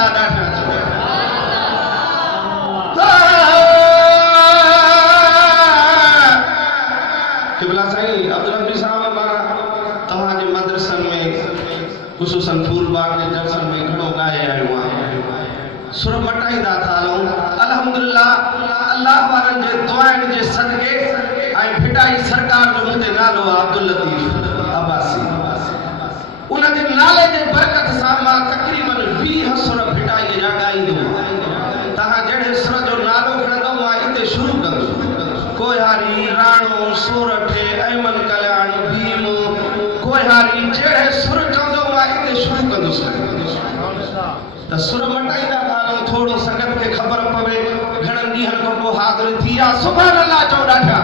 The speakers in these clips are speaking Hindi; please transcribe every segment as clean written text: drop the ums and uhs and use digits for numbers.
अल्लाह डाठा किबला साईं अब्दुल हमीद साहब मां तव्हांजे मदरसन में खुसूसन फूलबाग के दर्शन में घणो गाए आयो आहियां सुर मटाईंदा था हलूं अल्हम्दुलिल्लाह अल्लाह वारनि जे दुआनि जे सदके ऐं फिटाई सरकार जो मुंहिंजे नालो आहे अब्दुल लतीफ़ अब्बासी उन जे नाले जे बरकत सां मां तक़रीबन 20 सुर फिटाई जा ॻाईंदो तव्हां जहिड़े सुर जो नालो खणंदो मां हिते शुरू कंदो कोहारी राणो सोरठे अहमद कल्याण भीम कोहारी जहिड़े सुर चवंदो मां हिते शुरू कंदुसि त सुर मटाईंदा था थोरो संगत खे ख़बर पवे घणनि ॾींहंनि खां पोइ हाज़िर थी आहे सुभान अल्लाह चओ ॾाढा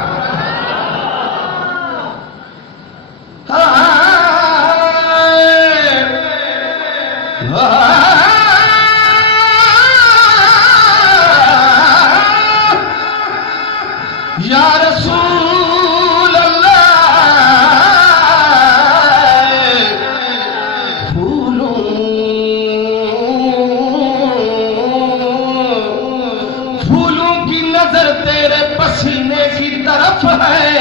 या रसूल अल्लाह फूलों की नजर तेरे पसीने की तरफ है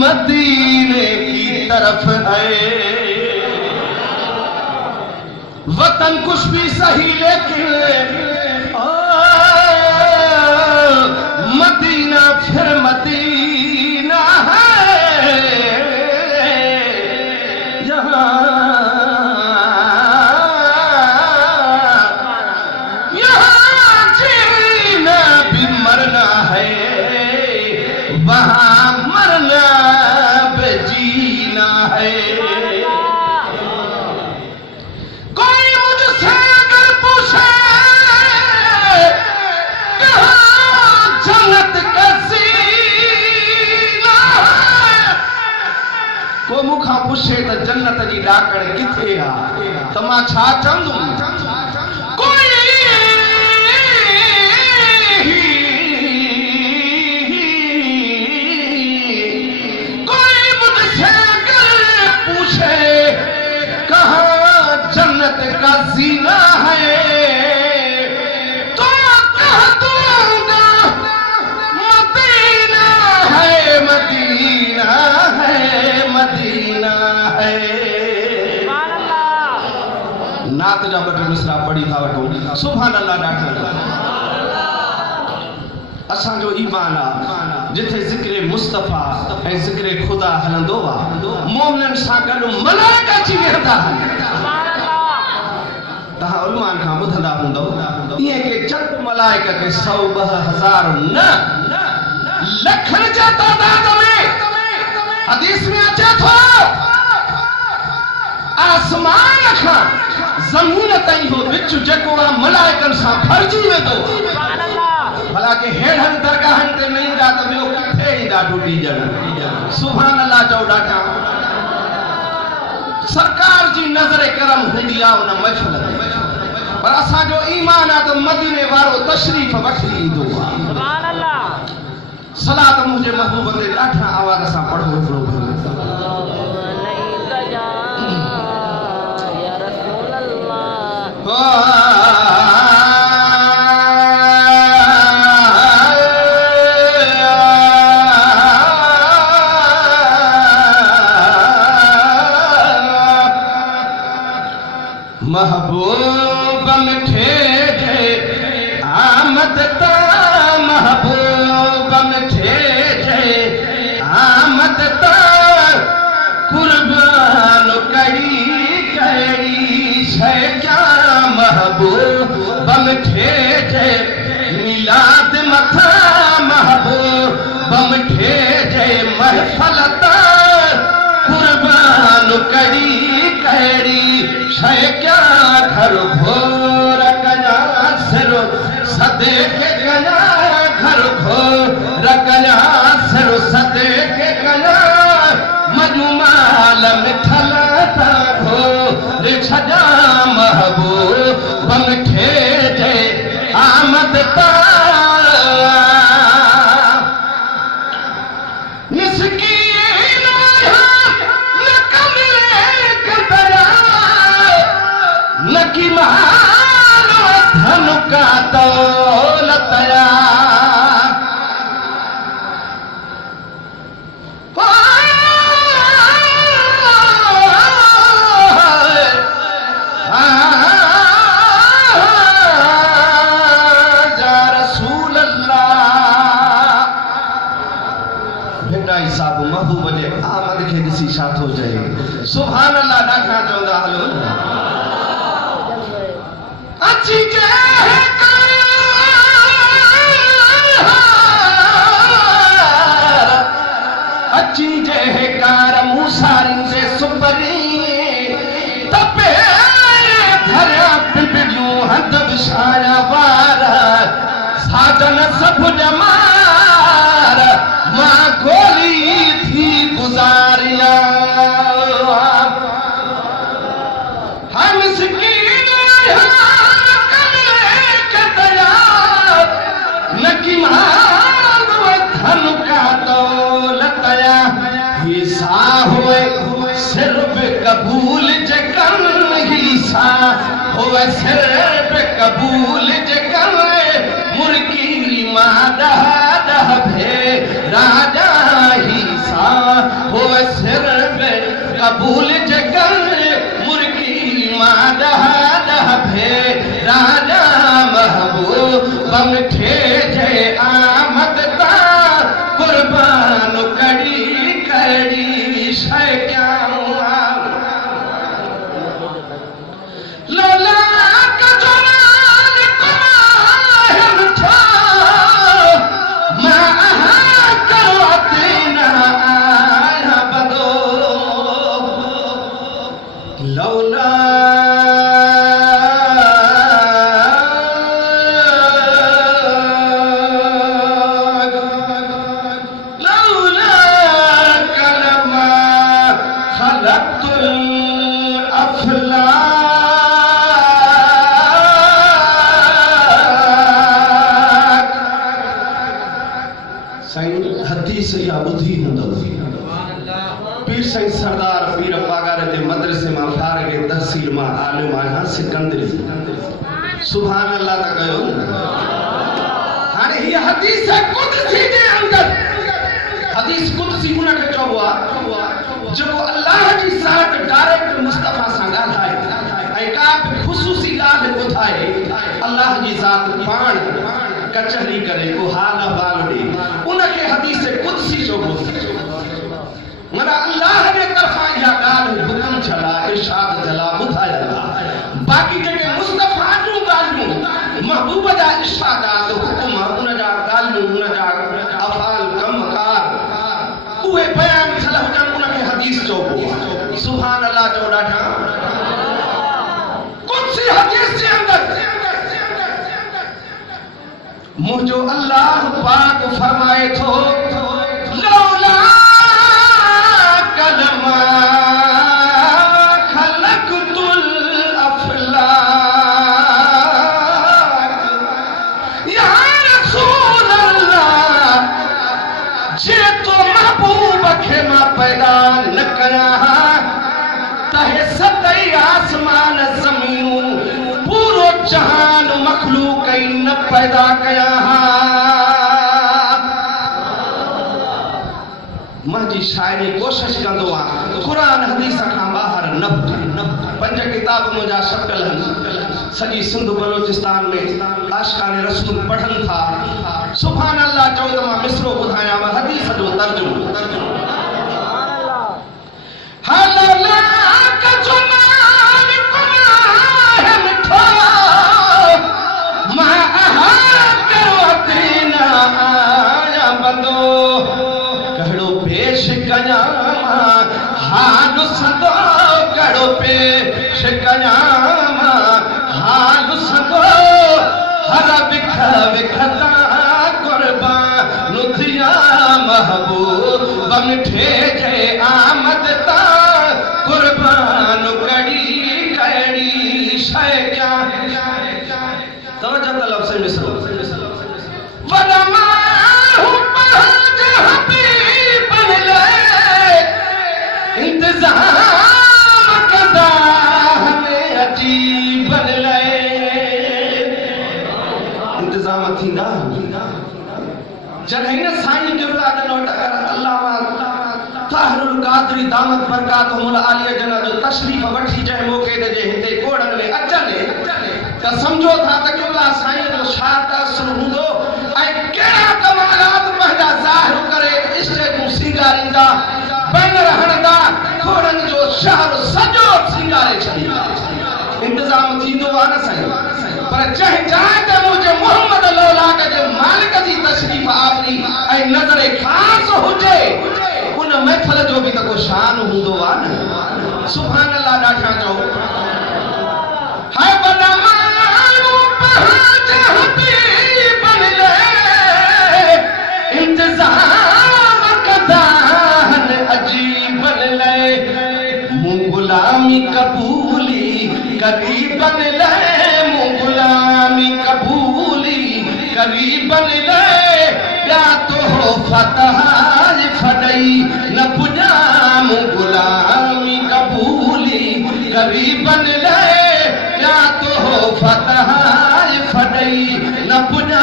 मदीने की तरफ है वतन कुछ भी सही लेकिन मदीना फिर मदीना है यहाँ जीना भी मरना है वहाँ मरना बेजीना है कोई मुझसे अगर पूछे कहाँ जन्नत का सीना है को मुखा पूछे तो जन्नत जी ॾाकण किथे आहे त मां छा चवंदुमि जन्नत का जीना है तो कह दूंगा मदीना है मदीना है मदीना है नात जा बट मिसरा पढ़ी था वठो सुभान अल्लाह ॾाढा असांजो ईमान आहे जिथे ज़िक्र मुस्तफ़ा ऐं ज़िक्र ख़ुदा हलंदो आहे मोमिननि सां गॾु मलाइका अची वेहंदा आहिनि तहां उलमान खां ॿुधंदा हूंदव इएं के चंद मलाइका के 100-1000 न लखनि जा तादाद में हदीस में अचे थो आसमान खां ज़मीन ताईं हो विच जेको आहे मलाइकनि सां भरिजी वेंदो भला के हेठनि दरगाहनि ते न ईंदा त ॿियो किथे ईंदा ढूंढी ॼण सुभान अल्लाह चओ ॾाढा सरकार जी नज़र करम हूंदी आहे उन महफ़िल पर असांजो ईमान आहे त मदीने वारो तशरीफ़ वठी ईंदो आहे सुभान अल्लाह सलात मुंहिंजे महबूब ते ॾाढा आवाज़ सां पढ़ो हिकिड़ो या रसूल अल्लाह महबूब मिठे आमद बम ठेजे मिलाद मथा महबूब बम ठेजे महफलत कुर्बान कड़ी कड़ी शय क्या घर घोर कया सरो सदे के कया घर घोर कया सरो सदे के कया मजुमाल मिठल घोर छजा महबूब बम ठेजे आमद ता की महान धन का दौलतया रसूल अल्लाह बेटा साहब महबूब जे आमद के ॾिसी छा थो चए सुभान अल्लाह ॾाढा चवंदा हलो अच्छी जहकार मूसारी से सुपरी तपे धरिया पिंपलियूं हंध विछाया वार साजन सब जमार मां गोली थी गुजारिया हम की महान धन का दौलतया हिस्सा हुए सिर्फ कबूल जकन हिस्सा हुए सिर्फ कबूल जकन मुर्गी मादा दह भे राजा हिस्सा हुए सिर्फ कबूल जकन मुर्गी मादा दह भे राजा महबूब बम ठेजे आमद ता कुर्बान कड़ी कड़ी शय क्या लोला का जलाल कुमार था मां करो तेना आया बदो लौला हदीस या बुधी हूंदव पीर साईं सरदार पीर पागार जे मदरसे मां फारगे तहसील मां आलिम आहियां सिकंदरी सुभान अल्लाह ता कयो हाणे ही हदीस कुदसी जे अंदर हदीस कुदसी उन खे चइबो आहे जेको अल्लाह जी ज़ात डायरेक्ट मुस्तफा सां ॻाल्हाए ऐं का बि ख़ुसूसी ॻाल्हि ॿुधाए अल्लाह जी ज़ात पाण कचहरी करे को हाल अहवाल ॾे उनखे हदीस कुदसी चइबो माना अल्लाह जे तरफ़ां इहा ॻाल्हि हुकुम छला इरशाद छला ॿुधायल बाक़ी जेके मुस्तफा जूं ॻाल्हियूं महबूब जा इरशादात हुकुम उन जा ॻाल्हियूं उन जा अफ़ाल कमकार उहे बयान थियल हुजनि उनखे हदीस चइबो सुभान अल्लाह चओ ॾाढा कुदसी हदीस जे अंदर मुझो अल्लाह पाक फरमाए थो लौला कलमा खलक़तुल अफलाक या रसूल अल्लाह जे तो महबूब खे मां पैदा न कया तहे सतई आसमान ज़मीन पूरो जहान मखलूक न पैदा कया मां जी शायरी कोशिश कंदो आहियां क़ुरान हदीस खां ॿाहिरि न पंज किताब मुंहिंजा छपियल आहिनि सॼी सिंध बलोचिस्तान में आशिक़ाने रसूल पढ़नि था सुभान अल्लाह चऊं त मां मिसरो ॿुधायांव हदीस जो तर्जुमो सदो कड़ो पे शिकयामा हाल सदो हर बिख बिखता कुर्बान थिया महबूब मिठे जे आमद ता कुर्बान कड़ी कड़ी शैया तवज्जो तलब से मिसरो वनमा हुब्बज हबीब ले इंतजाम कदा हमें अजीब ले इंतजाम थींदा जॾहिं न साईं क़िबला ॾिनो टकर अल्लामा ताहिरुल क़ादरी दामत बरकातुहुल आलिया जना जो तशरीफ़ वठी जंहिं मौक़े ते जे हिते कोड़नि में अचनि त सम्झो था त क़िबला साईं जो छा तासुर हूंदो ऐं कहिड़ा कमालात पंहिंजा ज़ाहिर करे स्टेजूं सींगारींदा बैनर हणंदा कोड़नि जो शहर सॼो सींगारे छॾींदा इंतज़ाम थींदो आहे न साईं पर जंहिं जाइ ते मुंहिंजे मोहम्मद लौलाक जे मालिक जी तशरीफ़ आवरी ऐं नज़र ख़ास हुजे उन महफ़िल जो बि त को शान हूंदो आहे न सुभान अल्लाह ॾाढा चओ हाय वॾा माण्हू पहाज हबीब ले इंतज़ाम कंदा आहिनि अजीब ले मूं गुलामी कबूली करीबन ले मूं गुलामी कबूली करीबन ले या तो फतह फडई न पुजा मूं गुलामी कबूली करीबन ले या तो फतह फडई न पुजा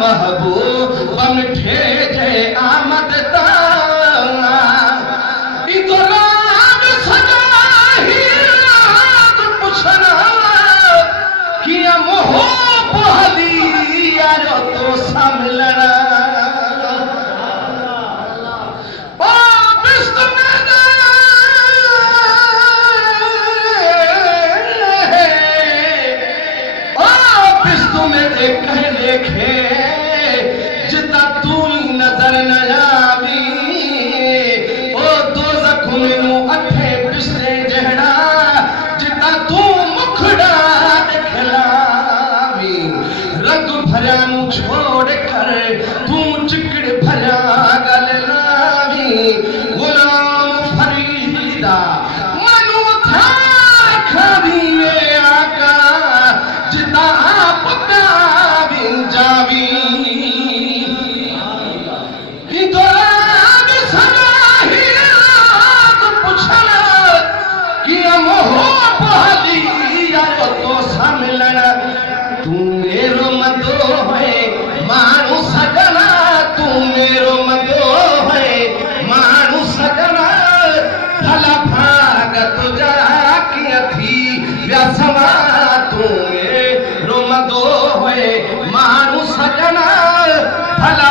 महबूब मिठे जे आमद ता इतराब सजा ही रात पुछना किया मोह पहली आयो तो सामलना कह लेखे जिता तू नजर न आवी ओ दोज़ख में मूं अठे पिछले जहड़ा जिता तू मुखड़ा दिखलावी रंग भरिया मूं छोड़ कर तू चिकड़ भरिया गल लावी गुलाम फरीदा मनु था खरी वे आका जिता आप जावी इंतज़ाम सलाही रात पुछना कि मोह पहली आयो तो सामलन तू मेरो मदो है मानू सजना तू मेरो मदो है मानू सजना भला भाग तुझा की थी व्यसमा तू मेरो मदो है मानू सजना भला